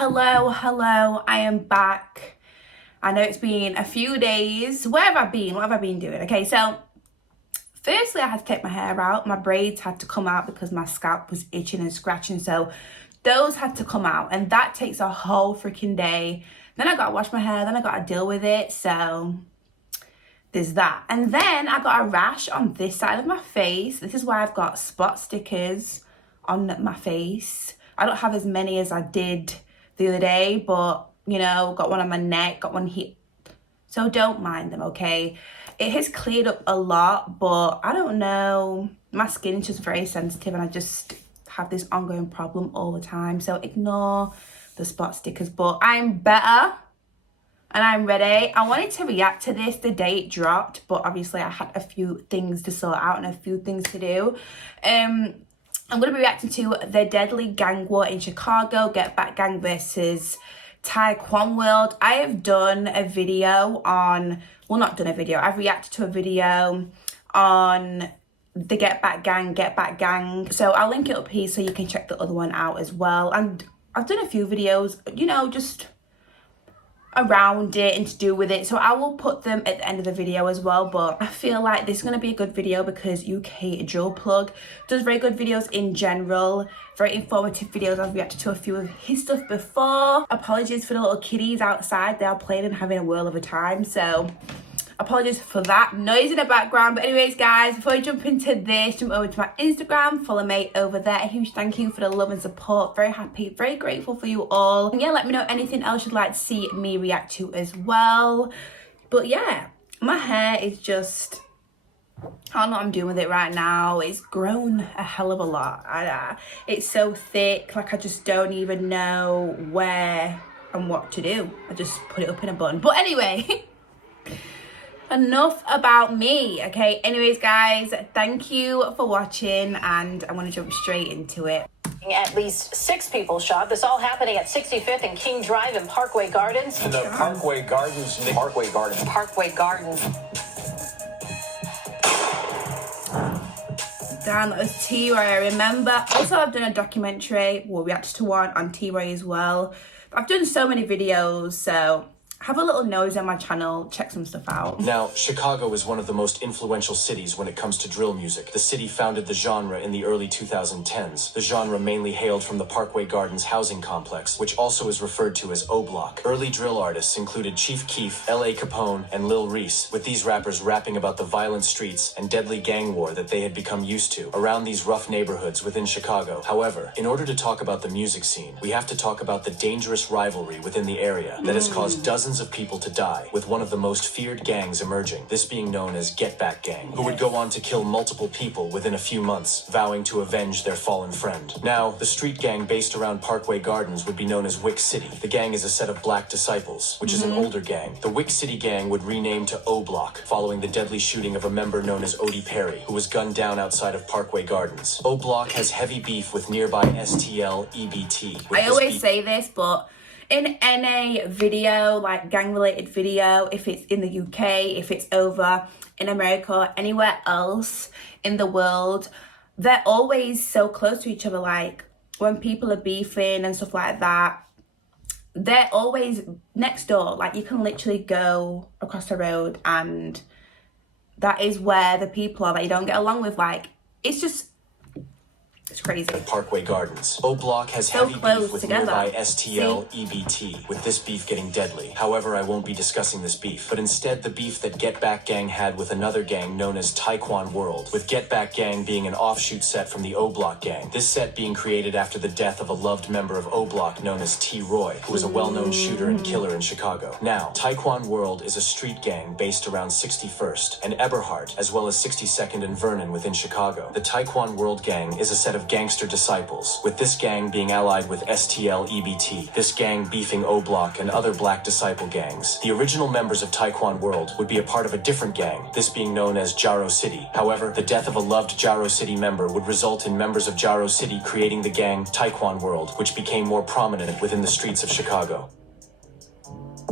Hello, I am back. I know it's been a few days. Where have I been? What have I been doing? Okay, so firstly I had to take my hair out. My braids had to come out because my scalp was itching and scratching, so those had to come out, and that takes a whole freaking day. Then I gotta wash my hair, then I gotta deal with it, so there's that. And then I got a rash on this side of my face. This is why I've got spot stickers on my face. I don't have as many as I did the other day, but you know, got one on my neck, got one here, so don't mind them, okay? It has cleared up a lot, but I don't know, my skin is just very sensitive and I just have this ongoing problem all the time, so ignore the spot stickers. But I'm better and I'm ready. I wanted to react to this the day it dropped, but obviously I had a few things to sort out and a few things to do. I'm going to be reacting to the deadly gang war in Chicago, Get Back Gang versus Tyquan World. I have done a video on, well, not done a video, I've reacted to a video on the Get Back Gang. So I'll link it up here so you can check the other one out as well. And I've done a few videos, you know, just around it and to do with it, so I will put them at the end of the video as well. But I feel like this is going to be a good video because UK Drill Plug does very good videos in general, very informative videos. I've reacted to a few of his stuff before. Apologies for the little kiddies outside, they are playing and having a whirl of a time, so apologies for that noise in the background. But anyways guys, before I jump into this, jump over to my Instagram, follow me over there. A huge thank you for the love and support. Very happy, very grateful for you all. And yeah, let me know anything else you'd like to see me react to as well. But yeah, my hair is just, I don't know what I'm doing with it right now. It's grown a hell of a lot. It's so thick, like I just don't even know where and what to do. I just put it up in a bun. But anyway, enough about me, okay? Anyways guys, thank you for watching and I want to jump straight into it. At least 6 people shot. This all happening at 65th and King Drive in Parkway Gardens. In the Parkway Gardens. Parkway Gardens. Damn, that was T-Roy, I remember. Also, I've done a documentary, well, reacted to one on T-Roy as well. I've done so many videos, so have a little nose on my channel, check some stuff out. Now, Chicago is one of the most influential cities when it comes to drill music. The city founded the genre in the early 2010s. The genre mainly hailed from the Parkway Gardens housing complex, which also is referred to as O-Block. Early drill artists included Chief Keef, L.A. Capone, and Lil Reese, with these rappers rapping about the violent streets and deadly gang war that they had become used to around these rough neighborhoods within Chicago. However, in order to talk about the music scene, we have to talk about the dangerous rivalry within the area that has caused dozens of people to die, with one of the most feared gangs emerging, this being known as Get Back Gang, who would go on to kill multiple people within a few months, vowing to avenge their fallen friend. Now, the street gang based around Parkway Gardens would be known as Wick City. The gang is a set of black disciples, which is an older gang. The Wick City gang would rename to O-Block, following the deadly shooting of a member known as Odie Perry, who was gunned down outside of Parkway Gardens. O-Block has heavy beef with nearby STL EBT. I always say this, but in any video, like gang related video, if it's in the UK, if it's over in America or anywhere else in the world, they're always so close to each other. Like when people are beefing and stuff like that, they're always next door. Like you can literally go across the road and that is where the people are that you don't get along with. Like it's crazy. Parkway Gardens. O-Block has So heavy close beef with together. nearby STL EBT, with this beef getting deadly. However, I won't be discussing this beef, but instead the beef that Get Back Gang had with another gang known as Tyquan World, with Get Back Gang being an offshoot set from the O-Block gang. This set being created after the death of a loved member of O-Block known as T-Roy, who was a well-known shooter and killer in Chicago. Now, Tyquan World is a street gang based around 61st and Eberhard, as well as 62nd and Vernon within Chicago. The Tyquan World gang is a set of gangster disciples, with this gang being allied with STL EBT, this gang beefing O-Block and other black disciple gangs. The original members of Tyquan World would be a part of a different gang, this being known as Jaro City. However, the death of a loved Jaro City member would result in members of Jaro City creating the gang Tyquan World, which became more prominent within the streets of Chicago.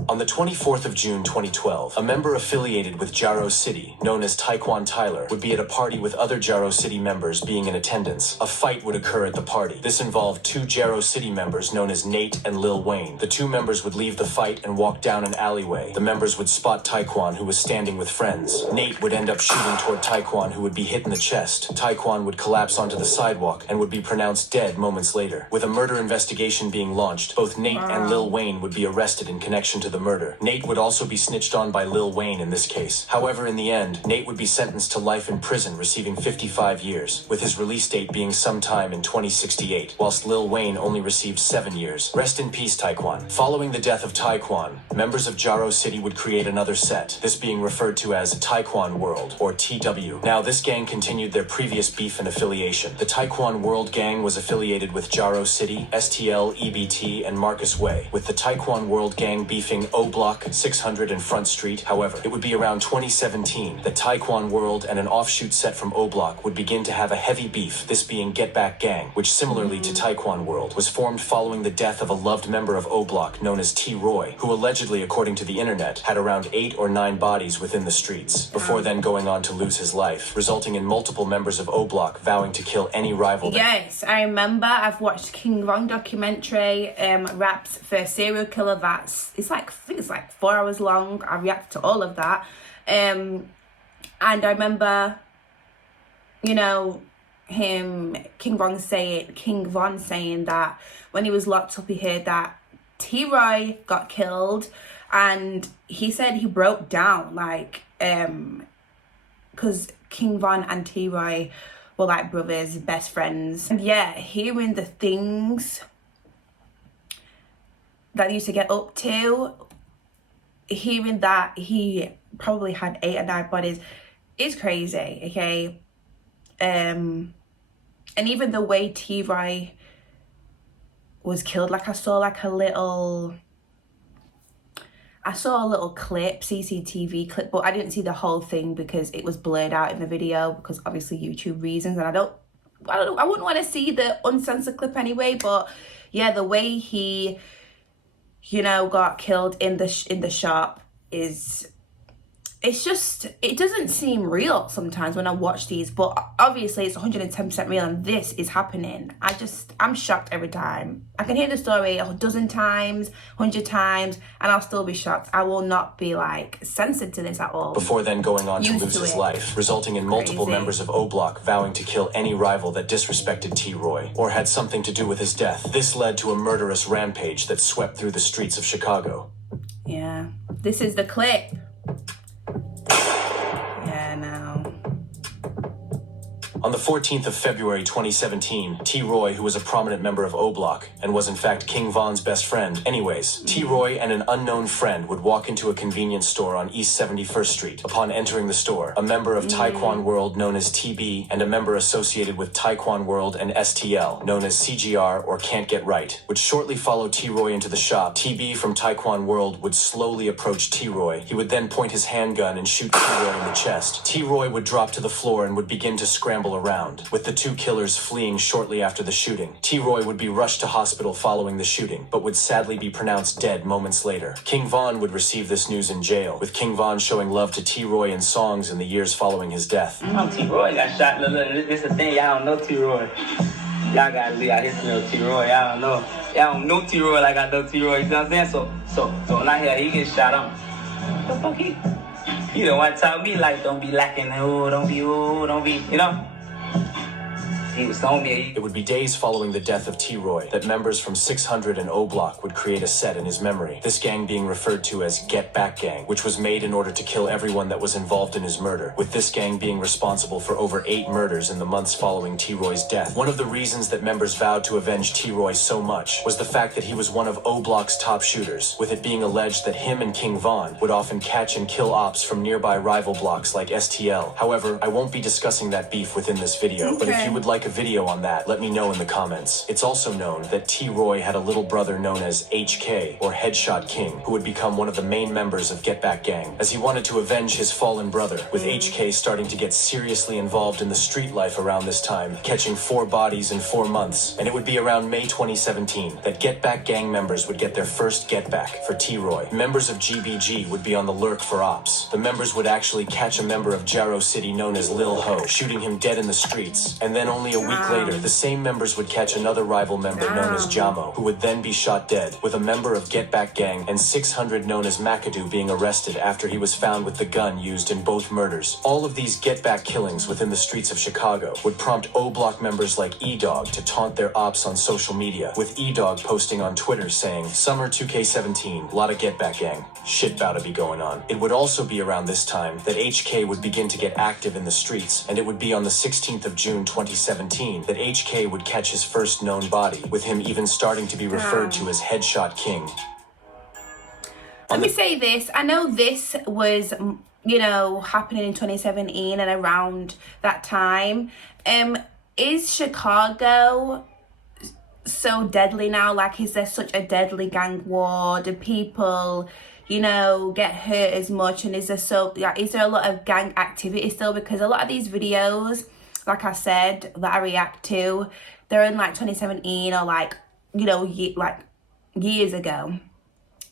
On the 24th of June 2012, a member affiliated with Jarrow City, known as Tyquan Tyler, would be at a party with other Jarrow City members being in attendance. A fight would occur at the party. This involved two Jarrow City members known as Nate and Lil Wayne. The two members would leave the fight and walk down an alleyway. The members would spot Tyquan, who was standing with friends. Nate would end up shooting toward Tyquan, who would be hit in the chest. Tyquan would collapse onto the sidewalk and would be pronounced dead moments later. With a murder investigation being launched, both Nate and Lil Wayne would be arrested in connection to the murder. Nate would also be snitched on by Lil Wayne in this case. However, in the end, Nate would be sentenced to life in prison, receiving 55 years, with his release date being sometime in 2068, whilst Lil Wayne only received 7 years. Rest in peace, Tyquan. Following the death of Tyquan, members of Jarrow City would create another set, this being referred to as Tyquan World, or TW. Now, this gang continued their previous beef and affiliation. The Tyquan World gang was affiliated with Jarrow City, STL, EBT, and Marcus Way, with the Tyquan World gang beefing O Block, 600, and Front Street. However, it would be around 2017 that Tyquan World and an offshoot set from O Block would begin to have a heavy beef, this being Get Back Gang, which similarly to Tyquan World was formed following the death of a loved member of O Block known as T-Roy, who allegedly, according to the internet, had around 8 or 9 bodies within the streets, before then going on to lose his life, resulting in multiple members of O Block vowing to kill any rival. Yes, I remember. I've watched King Von documentary, Rap's First Serial Killer. It's like, I think it's like 4 hours long. I reacted to all of that. And I remember, you know, King Von saying that when he was locked up, he heard that T-Roy got killed, and he said he broke down, like, because King Von and T-Roy were like brothers, best friends. And yeah, hearing the things that he used to get up to, hearing that he probably had 8 or 9 bodies is crazy, okay? And even the way T-Roy was killed, like I saw a little clip, CCTV clip, but I didn't see the whole thing because it was blurred out in the video because obviously YouTube reasons, and I wouldn't want to see the uncensored clip anyway. But yeah, the way he, you know, got killed in the shop it doesn't seem real sometimes when I watch these, but obviously it's 110% real, and this is happening. I'm shocked every time. I can hear the story 12 times, 100 times, and I'll still be shocked. I will not be like sensitive to this at all. Before then going on to lose his life, resulting in multiple members of O Block vowing to kill any rival that disrespected T-Roy or had something to do with his death. This led to a murderous rampage that swept through the streets of Chicago. Yeah, this is the clip. On the 14th of February 2017, T-Roy, who was a prominent member of O Block and was in fact King Von's best friend. Anyways, T-Roy and an unknown friend would walk into a convenience store on East 71st Street. Upon entering the store, a member of Tyquan World known as TB and a member associated with Tyquan World and STL known as CGR or Can't Get Right would shortly follow T-Roy into the shop. TB from Tyquan World would slowly approach T-Roy. He would then point his handgun and shoot T-Roy in the chest. T-Roy would drop to the floor and would begin to scramble around, with the two killers fleeing shortly after the shooting. T-Roy would be rushed to hospital following the shooting, but would sadly be pronounced dead moments later. King Von would receive this news in jail, with King Von showing love to T-Roy in songs in the years following his death. T-Roy got shot. Look, this is the thing. Y'all don't know T-Roy. Y'all gotta leave out his little T-Roy. Y'all don't know. Y'all don't know T-Roy like I know T-Roy. You know what I'm saying? So when I hear he get shot, what the fuck he don't want to tell me like don't be lacking. Don't be, you know? He was on me. It would be days following the death of T-Roy that members from 600 and O Block would create a set in his memory, this gang being referred to as Get Back Gang, which was made in order to kill everyone that was involved in his murder, with this gang being responsible for over 8 murders in the months following T-Roy's death. One of the reasons that members vowed to avenge T-Roy so much was the fact that he was one of O Block's top shooters, with it being alleged that him and King Von would often catch and kill ops from nearby rival blocks like STL. However, I won't be discussing that beef within this video, but if you would like a a video on that, let me know in the comments. It's also known that T-Roy had a little brother known as HK, or Headshot King, who would become one of the main members of Get Back Gang, as he wanted to avenge his fallen brother, with HK starting to get seriously involved in the street life around this time, catching 4 bodies in 4 months. And it would be around May 2017 that Get Back Gang members would get their first Get Back for T-Roy. Members of GBG would be on the lurk for ops. The members would actually catch a member of Jarrow City known as Lil Ho, shooting him dead in the streets, and then only a week later, the same members would catch another rival member known as Jamo, who would then be shot dead, with a member of Get Back Gang and 600 known as McAdoo being arrested after he was found with the gun used in both murders. All of these Get Back killings within the streets of Chicago would prompt O-Block members like E-Dog to taunt their ops on social media, with E-Dog posting on Twitter saying, "Summer 2K17, lot of Get Back Gang. Shit bout to be going on." It would also be around this time that HK would begin to get active in the streets, and it would be on the 16th of June 2017 that HK would catch his first known body, with him even starting to be referred to as Headshot King. Let me say this. I know this was, you know, happening in 2017 and around that time. Is Chicago so deadly now? Like, is there such a deadly gang war? Do people, you know, get hurt as much? And is there a lot of gang activity still? Because a lot of these videos, like I said, that I react to, they're in like 2017 or like, you know, years ago.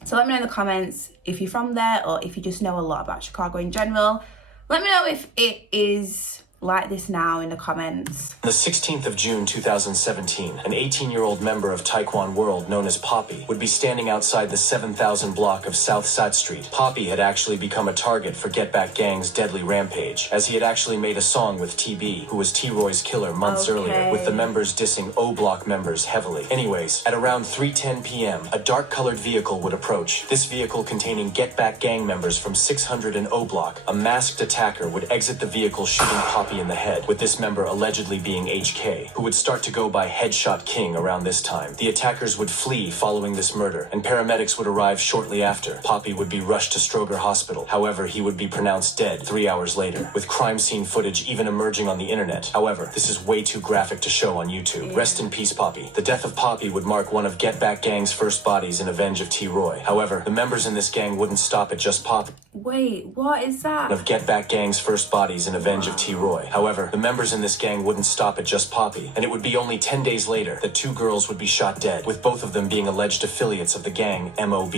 So let me know in the comments if you're from there or if you just know a lot about Chicago in general. Let me know if it is like this now in the comments. On the 16th of June 2017, an 18-year-old member of Tyquan World known as Poppy would be standing outside the 7000 block of South Side Street. Poppy had actually become a target for Get Back Gang's deadly rampage, as he had actually made a song with TB, who was T-Roy's killer months earlier, with the members dissing O-Block members heavily. Anyways, at around 3:10 p.m., a dark-colored vehicle would approach. This vehicle containing Get Back Gang members from 600 and O-Block. A masked attacker would exit the vehicle shooting Poppy in the head, with this member allegedly being HK, who would start to go by Headshot King around this time. The attackers would flee following this murder, and paramedics would arrive shortly after. Poppy would be rushed to Stroger Hospital. However, he would be pronounced dead 3 hours later, with crime scene footage even emerging on the internet. However, this is way too graphic to show on YouTube. Rest in peace, Poppy. The death of Poppy would mark one of Get Back Gang's first bodies in avenge of T-Roy. However, the members in this gang wouldn't stop at just Poppy. Wait, what is that? Of Get Back Gang's first bodies in avenge of T-Roy. However, the members in this gang wouldn't stop at just Poppy, and it would be only 10 days later that 2 girls would be shot dead, with both of them being alleged affiliates of the gang MOB.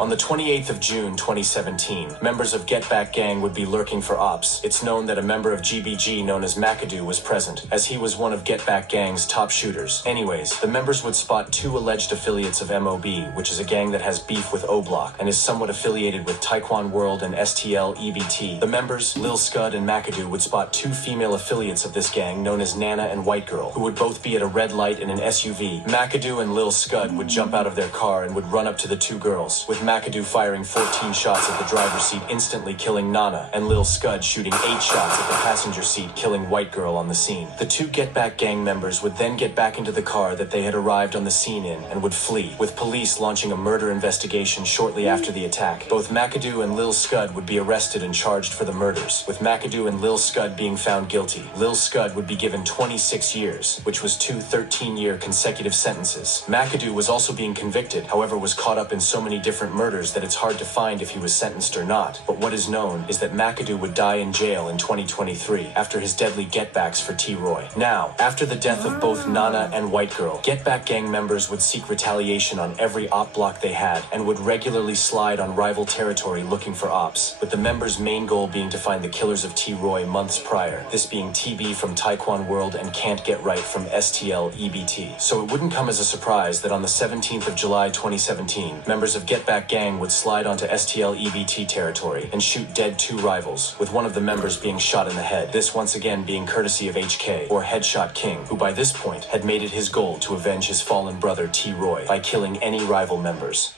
On the 28th of June 2017, members of Get Back Gang would be lurking for ops. It's known that a member of GBG known as McAdoo was present, as he was one of Get Back Gang's top shooters. Anyways, the members would spot 2 alleged affiliates of MOB, which is a gang that has beef with O-Block and is somewhat affiliated with Tyquan World and STL EBT. The members, Lil Scud and McAdoo, would spot 2 female affiliates of this gang known as Nana and White Girl, who would both be at a red light in an SUV. McAdoo and Lil Scud would jump out of their car and would run up to the 2 girls, with McAdoo firing 14 shots at the driver's seat, instantly killing Nana, and Lil Scud shooting 8 shots at the passenger seat, killing White Girl on the scene. The 2 Get Back Gang members would then get back into the car that they had arrived on the scene in and would flee, with police launching a murder investigation shortly after the attack. Both McAdoo and Lil Scud would be arrested and charged for the murders, with McAdoo and Lil Scud being found guilty. Lil Scud would be given 26 years, which was 2 13-year consecutive sentences. McAdoo was also being convicted, however was caught up in so many different murders that it's hard to find if he was sentenced or not, but what is known is that McAdoo would die in jail in 2023 after his deadly get-backs for T-Roy. Now, after the death of both Nana and White Girl, Get Back Gang members would seek retaliation on every op block they had and would regularly slide on rival territory looking for ops, with the members' main goal being to find the killers of T-Roy months prior, this being TB from Tyquan World and Can't Get Right from STL EBT. So it wouldn't come as a surprise that on the 17th of July 2017, members of Get Back Gang would slide onto STL EBT territory and shoot dead 2 rivals, with one of the members being shot in the head, this once again being courtesy of HK, or Headshot King, who by this point had made it his goal to avenge his fallen brother T-Roy by killing any rival members.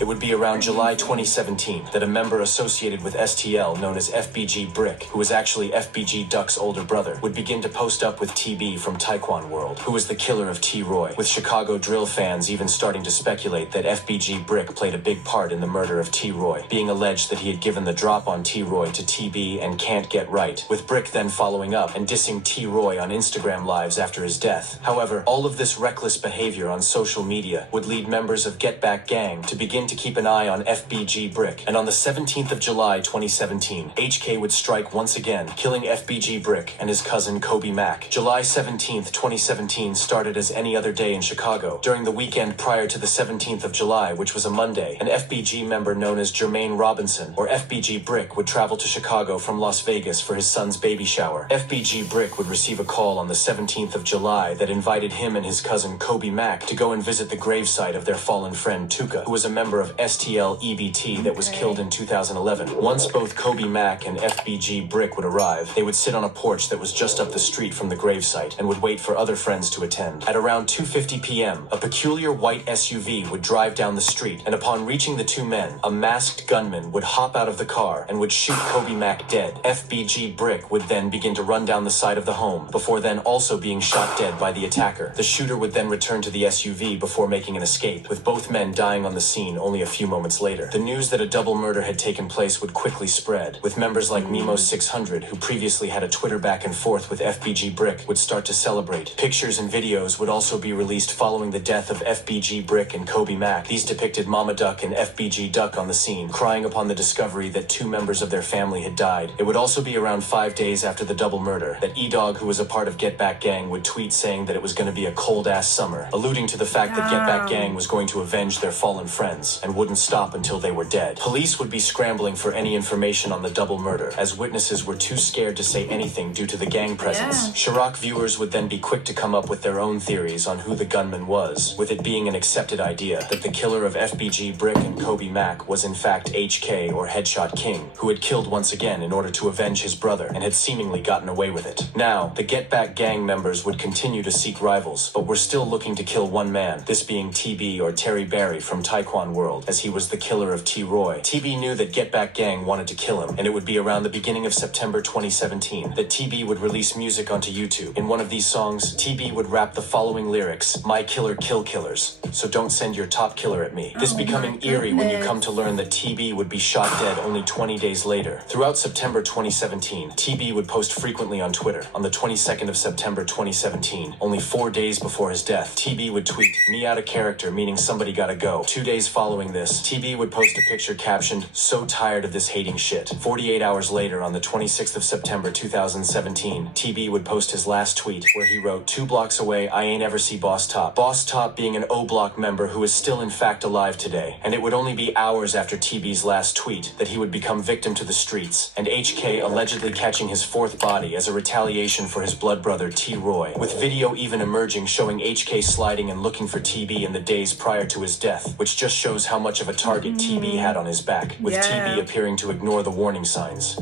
It would be around July 2017 that a member associated with STL known as FBG Brick, who was actually FBG Duck's older brother, would begin to post up with TB from Tyquan World, who was the killer of T-Roy, with Chicago drill fans even starting to speculate that FBG Brick played a big part in the murder of T-Roy, being alleged that he had given the drop on T-Roy to TB and Can't Get Right, with Brick then following up and dissing T-Roy on Instagram lives after his death. However, all of this reckless behavior on social media would lead members of Get Back Gang to begin to keep an eye on FBG Brick, and on the 17th of July 2017, HK would strike once again, killing FBG Brick and his cousin Kobe Mack. July 17th, 2017 started as any other day in Chicago. During the weekend prior to the 17th of July, which was a Monday, an FBG member known as Jermaine Robinson, or FBG Brick, would travel to Chicago from Las Vegas for his son's baby shower. FBG Brick would receive a call on the 17th of July that invited him and his cousin Kobe Mack to go and visit the gravesite of their fallen friend Tuka, who was a member of STL EBT that was killed in 2011. Once both Kobe Mack and FBG Brick would arrive, they would sit on a porch that was just up the street from the gravesite and would wait for other friends to attend. At around 2:50 p.m., a peculiar white SUV would drive down the street, and upon reaching the two men, a masked gunman would hop out of the car and would shoot Kobe Mack dead. FBG Brick would then begin to run down the side of the home, before then also being shot dead by the attacker. The shooter would then return to the SUV before making an escape, with both men dying on the scene only a few moments later. The news that a double murder had taken place would quickly spread, with members like Nemo600, who previously had a Twitter back and forth with FBG Brick, would start to celebrate. Pictures and videos would also be released following the death of FBG Brick and Kobe Mack. These depicted Mama Duck and FBG Duck on the scene, crying upon the discovery that two members of their family had died. It would also be around 5 days after the double murder that E-Dog, who was a part of Get Back Gang, would tweet saying that it was going to be a cold-ass summer, alluding to the fact that Get Back Gang was going to avenge their fallen friends and wouldn't stop until they were dead. Police would be scrambling for any information on the double murder, as witnesses were too scared to say anything due to the gang presence. Chirac viewers would then be quick to come up with their own theories on who the gunman was, with it being an accepted idea that the killer of FBG Brick and Kobe Mack was in fact HK, or Headshot King, who had killed once again in order to avenge his brother and had seemingly gotten away with it. Now, the Get Back Gang members would continue to seek rivals, but were still looking to kill one man, this being TB, or Terry Barry from Tyquan World, as he was the killer of T-Roy. TB knew that Get Back Gang wanted to kill him, and it would be around the beginning of September 2017 that TB would release music onto YouTube. In one of these songs, TB would rap the following lyrics: "My killer kill killers, so don't send your top killer at me." This becoming eerie when you come to learn that TB would be shot dead only 20 days later. Throughout September 2017, TB would post frequently on Twitter. On the 22nd of September 2017, only 4 days before his death, TB would tweet, "Me out of character," meaning somebody gotta go. 2 days following this, TB would post a picture captioned, "So tired of this hating shit." 48 hours later, on the 26th of September 2017, TB would post his last tweet, where he wrote, "2 blocks away, I ain't ever see Boss Top." Boss Top being an O-Block member who is still in fact alive today. And it would only be hours after TB's last tweet that he would become victim to the streets, and HK allegedly catching his fourth body as a retaliation for his blood brother T-Roy, with video even emerging showing HK sliding and looking for TB in the days prior to his death, which just shows how much of a target TB had on his back, with TB appearing to ignore the warning signs.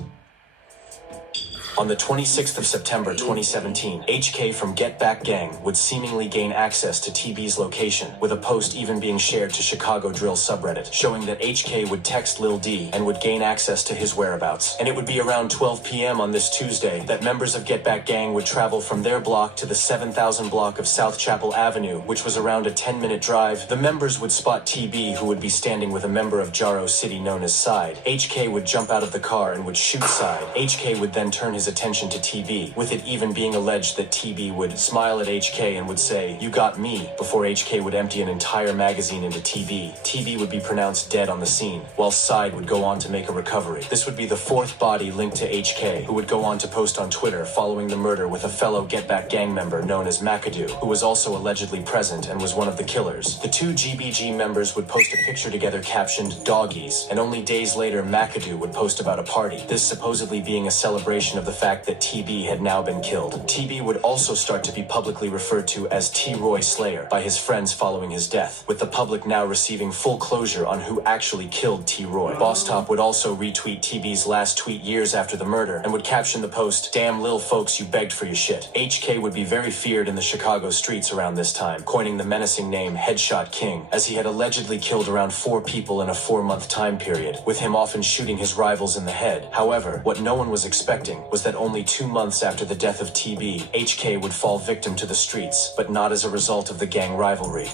On the 26th of September 2017, HK from Get Back Gang would seemingly gain access to TB's location, with a post even being shared to Chicago Drill subreddit, showing that HK would text Lil D and would gain access to his whereabouts. And it would be around 12 p.m. on this Tuesday that members of Get Back Gang would travel from their block to the 7000 block of South Chapel Avenue, which was around a 10-minute drive. The members would spot TB, who would be standing with a member of Jaro City known as Side. HK would jump out of the car and would shoot Side. HK would then turn his attention to TB, with it even being alleged that TB would smile at HK and would say, "You got me," before HK would empty an entire magazine into TB. TB would be pronounced dead on the scene, while Side would go on to make a recovery. This would be the fourth body linked to HK, who would go on to post on Twitter following the murder with a fellow Get Back Gang member known as McAdoo, who was also allegedly present and was one of the killers. The two GBG members would post a picture together captioned "Doggies," and only days later McAdoo would post about a party, this supposedly being a celebration of the fact that TB had now been killed. TB would also start to be publicly referred to as T. Roy Slayer by his friends following his death, with the public now receiving full closure on who actually killed T. Roy. Boss Top would also retweet TB's last tweet years after the murder and would caption the post, "Damn lil folks, you begged for your shit." HK would be very feared in the Chicago streets around this time, coining the menacing name Headshot King, as he had allegedly killed around 4 people in a 4-month time period, with him often shooting his rivals in the head. However, what no one was expecting was that only 2 months after the death of TB, HK would fall victim to the streets, but not as a result of the gang rivalry.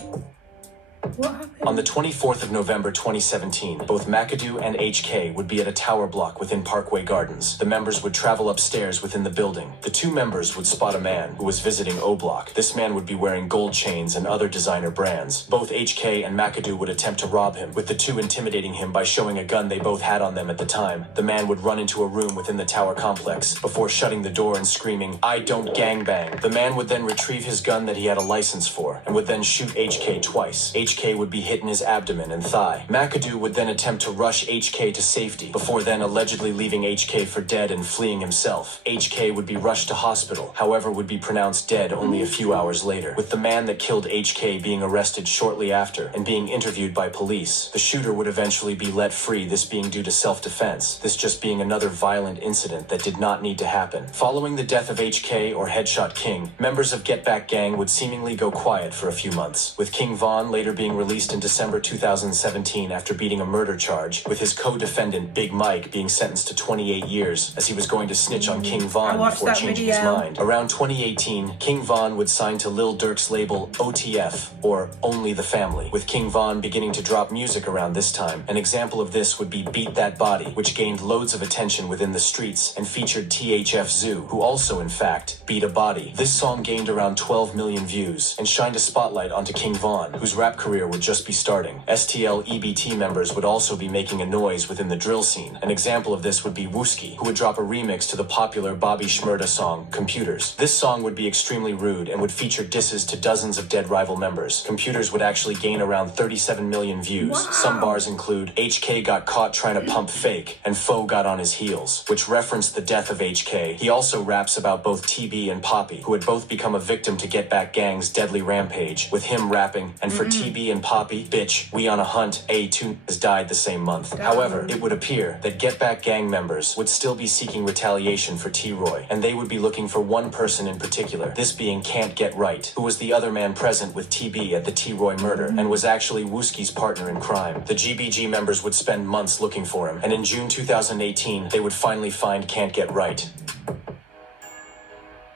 What happened? On the 24th of November 2017, both McAdoo and HK would be at a tower block within Parkway Gardens. The members would travel upstairs within the building. The 2 members would spot a man who was visiting O Block. This man would be wearing gold chains and other designer brands. Both HK and McAdoo would attempt to rob him, with the 2 intimidating him by showing a gun they both had on them at the time. The man would run into a room within the tower complex before shutting the door and screaming, "I don't gangbang." The man would then retrieve his gun that he had a license for and would then shoot HK twice. HK would be hit in his abdomen and thigh. McAdoo would then attempt to rush HK to safety before then allegedly leaving HK for dead and fleeing himself. HK would be rushed to hospital, however would be pronounced dead only a few hours later, with the man that killed HK being arrested shortly after and being interviewed by police. The shooter would eventually be let free, this being due to self-defense, this just being another violent incident that did not need to happen. Following the death of HK or Headshot King, members of Get Back Gang would seemingly go quiet for a few months, with King Von later being released in December 2017 after beating a murder charge, with his co-defendant Big Mike being sentenced to 28 years as he was going to snitch on King Von before changing his mind. Around 2018, King Von would sign to Lil Durk's label OTF, or Only the Family, with King Von beginning to drop music around this time. An example of this would be Beat That Body, which gained loads of attention within the streets and featured THF Zoo, who also in fact beat a body. This song gained around 12 million views and shined a spotlight onto King Von, whose rap career would just be starting. STL EBT members would also be making a noise within the drill scene. An example of this would be Wooski, who would drop a remix to the popular Bobby Shmurda song, Computers. This song would be extremely rude and would feature disses to dozens of dead rival members. Computers would actually gain around 37 million views. Wow. Some bars include HK got caught trying to pump fake and Foe got on his heels, which referenced the death of HK. He also raps about both TB and Poppy, who had both become a victim to Get Back Gang's deadly rampage, with him rapping, "And for TB and Poppy, bitch, we on a hunt, A2 has died the same month." However, it would appear that Get Back Gang members would still be seeking retaliation for T-Roy, and they would be looking for one person in particular, this being Can't Get Right, who was the other man present with TB at the T-Roy murder, and was actually Wooski's partner in crime. The GBG members would spend months looking for him, and in June 2018, they would finally find Can't Get Right.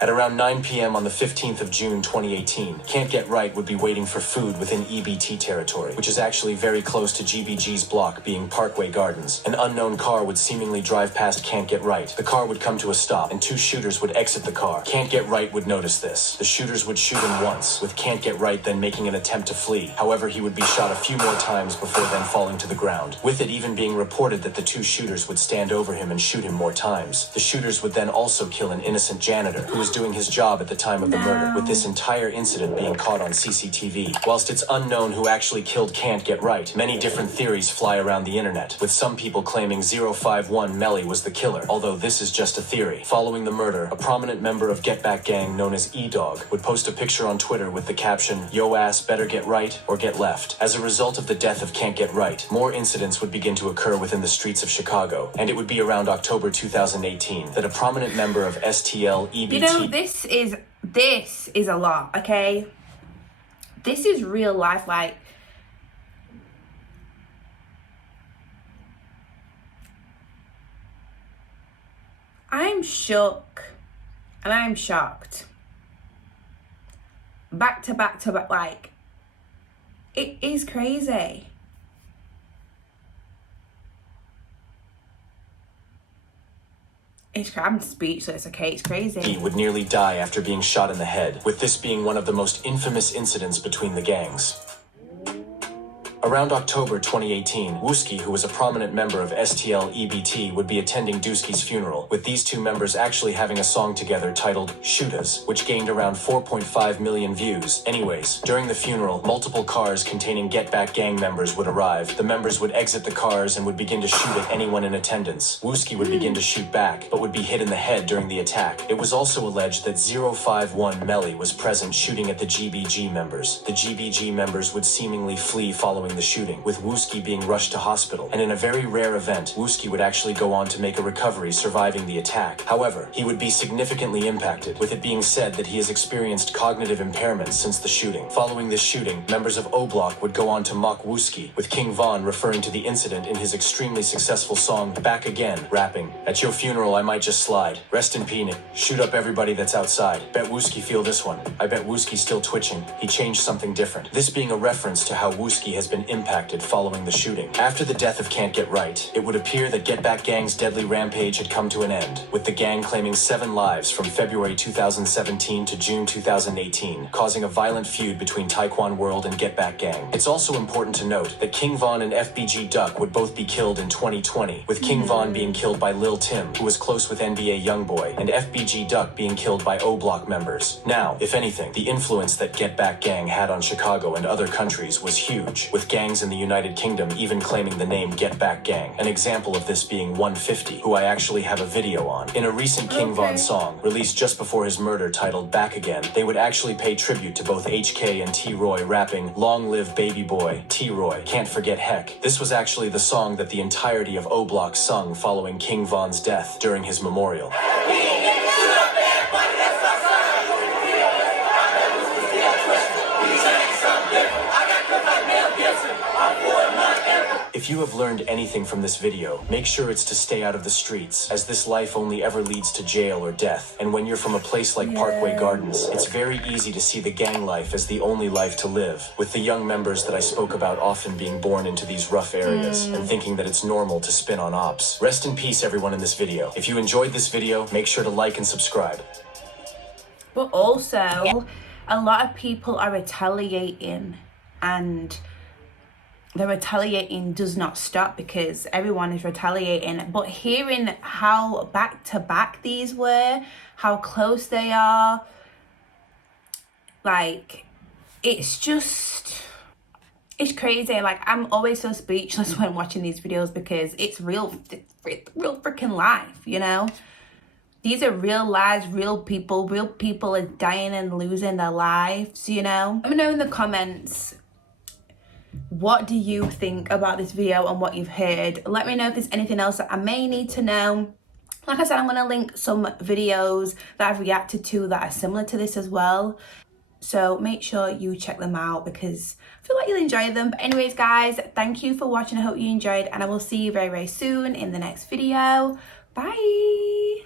At around 9 p.m. on the 15th of June 2018, Can't Get Right would be waiting for food within EBT territory, which is actually very close to GBG's block, being Parkway Gardens. An unknown car would seemingly drive past Can't Get Right. The car would come to a stop, and 2 shooters would exit the car. Can't Get Right would notice this. The shooters would shoot him once, with Can't Get Right then making an attempt to flee. However, he would be shot a few more times before then falling to the ground, with it even being reported that the 2 shooters would stand over him and shoot him more times. The shooters would then also kill an innocent janitor, who was doing his job at the time of the murder, with this entire incident being caught on CCTV. Whilst it's unknown who actually killed Can't Get Right, many different theories fly around the internet, with some people claiming 051 Melly was the killer, although this is just a theory. Following the murder, a prominent member of Get Back Gang known as E-Dog would post a picture on Twitter with the caption, "Yo ass better get right or get left." As a result of the death of Can't Get Right, more incidents would begin to occur within the streets of Chicago, and it would be around October 2018 that a prominent member of STL EBT... You know, this is a lot, okay? This is real life, like, I'm shook and I'm shocked. Back to back to back, like, it is crazy. I'm speechless, okay? It's crazy. He would nearly die after being shot in the head, with this being one of the most infamous incidents between the gangs. Around October 2018, Wooski, who was a prominent member of STL-EBT, would be attending Dusky's funeral, with these two members actually having a song together titled Shootaz, which gained around 4.5 million views. Anyways, during the funeral, multiple cars containing Get Back Gang members would arrive. The members would exit the cars and would begin to shoot at anyone in attendance. Wooski would begin to shoot back, but would be hit in the head during the attack. It was also alleged that 051 Melly was present shooting at the GBG members. The GBG members would seemingly flee following the shooting, with Wooski being rushed to hospital, and in a very rare event, Wooski would actually go on to make a recovery, surviving the attack. However, he would be significantly impacted, with it being said that he has experienced cognitive impairments since the shooting. Following this shooting, members of O Block would go on to mock Wooski, with King Von referring to the incident in his extremely successful song Back Again, rapping, "At your funeral I might just slide. Rest in peace. Shoot up everybody that's outside. Bet Wooski feel this one. I bet Wooski's still twitching. He changed something different." This being a reference to how Wooski has been impacted following the shooting. After the death of Can't Get Right, it would appear that Get Back Gang's deadly rampage had come to an end, with the gang claiming 7 lives from February 2017 to June 2018, causing a violent feud between Tyquan World and Get Back Gang. It's also important to note that King Von and FBG Duck would both be killed in 2020, with King Von being killed by Lil Tim, who was close with NBA Youngboy, and FBG Duck being killed by O Block members. Now, if anything, the influence that Get Back Gang had on Chicago and other countries was huge, with gangs in the United Kingdom even claiming the name Get Back Gang. An example of this being 150, who I actually have a video on. In a recent King Von song, released just before his murder titled Back Again, they would actually pay tribute to both HK and T-Roy, rapping, "Long live baby boy, T-Roy, can't forget heck." This was actually the song that the entirety of O Block sung following King Von's death during his memorial. If you have learned anything from this video, make sure it's to stay out of the streets, as this life only ever leads to jail or death. And when you're from a place like Parkway Gardens, it's very easy to see the gang life as the only life to live, with the young members that I spoke about often being born into these rough areas and thinking that it's normal to spin on ops. Rest in peace, everyone in this video. If you enjoyed this video, make sure to like and subscribe. But also, a lot of people are retaliating, and the retaliating does not stop because everyone is retaliating. But hearing how back to back these were, how close they are, like, it's crazy. Like, I'm always so speechless when watching these videos because it's real freaking life, you know? These are real lives, real people are dying and losing their lives, you know? Let me know in the comments, what do you think about this video and what you've heard? Let me know if there's anything else that I may need to know. Like I said, I'm going to link some videos that I've reacted to that are similar to this as well. So make sure you check them out because I feel like you'll enjoy them. But anyways, guys, thank you for watching. I hope you enjoyed, and I will see you very, very soon in the next video. Bye.